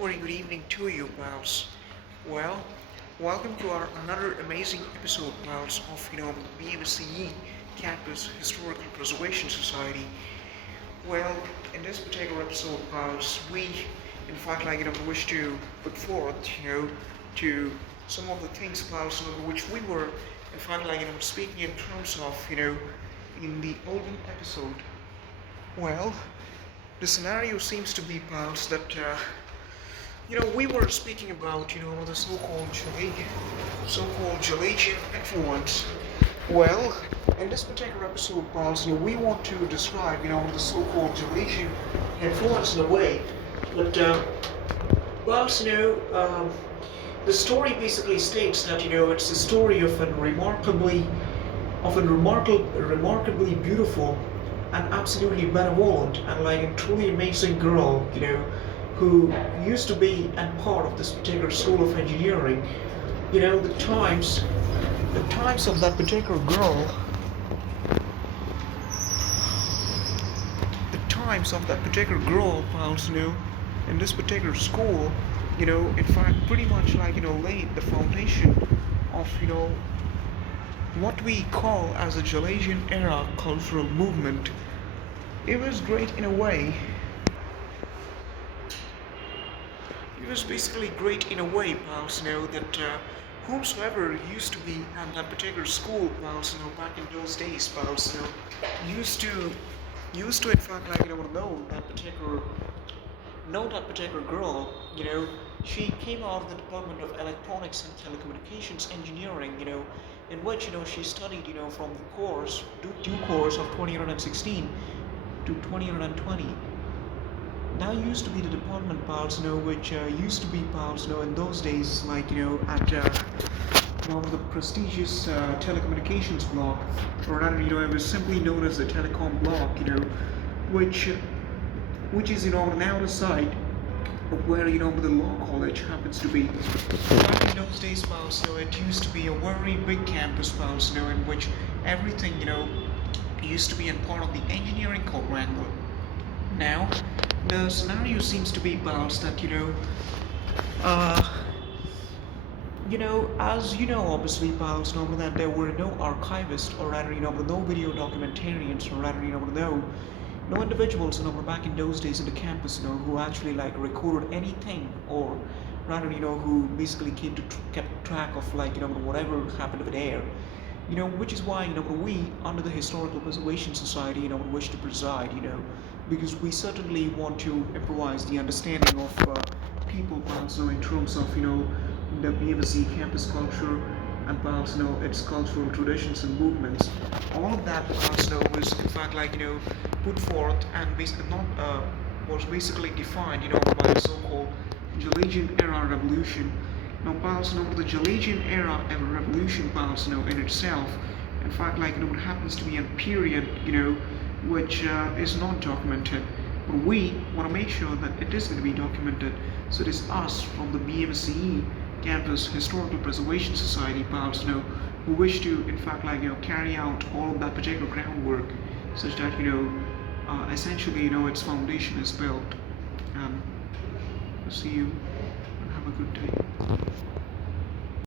Very good evening to you, pals. Well, welcome to our another amazing episode, pals, of BMCE Campus Historical Preservation Society. Well, in this particular episode, pals, we in fact wish to put forth, to some of the things, pals, which we were in fact speaking in terms of, in the olden episode. Well, the scenario seems to be, pals, that we were speaking about, the so-called Gelasian influence. Well, in this particular episode, pals, we want to describe, the so-called Gelasian influence in a way. But, pals, the story basically states that, it's the story of remarkably beautiful and absolutely benevolent and like a truly amazing girl, who used to be and part of this particular school of engineering. The times of that particular girl, the times of that particular girl, pals, in this particular school, in fact, pretty much laid the foundation of, what we call as a Gelasian era cultural movement. It was great in a way. It was basically great in a way, pals, that whomsoever used to be at that particular school, pals, back in those days, pals, used to in fact know that particular girl, she came out of the Department of Electronics and Telecommunications Engineering, in which, she studied, from the due course of 2016 to 2020. Now used to be the department, pals, which used to be, pals, in those days, like, at the prestigious telecommunications block, or rather, it was simply known as the telecom block, which which is, on the outer side of where, the law college happens to be. Back in those days, pals, it used to be a very big campus, pals, in which everything, used to be in part of the engineering quadrangle. Now, the scenario seems to be, pals, that, uh, as obviously, pals, that there were no archivists, or rather, no video documentarians, or rather, no individuals, back in those days in the campus, who actually like recorded anything, or rather, who basically kept track of like, whatever happened over there. Which is why, we, under the Historical Preservation Society, wish to preside, because we certainly want to improvise the understanding of people, also in terms of, the BMC campus culture and perhaps, its cultural traditions and movements. All of that, perhaps, was in fact put forth and basically not was basically defined, by the so-called Gelasian era revolution. Now, perhaps, the Gelasian era revolution, perhaps, in itself, in fact, it happens to be a period, which is not documented. But we want to make sure that it is going to be documented. So it is us from the BMCE Campus Historical Preservation Society, perhaps, who wish to, in fact, carry out all of that particular groundwork, such that, essentially, its foundation is built. See you and have a good day.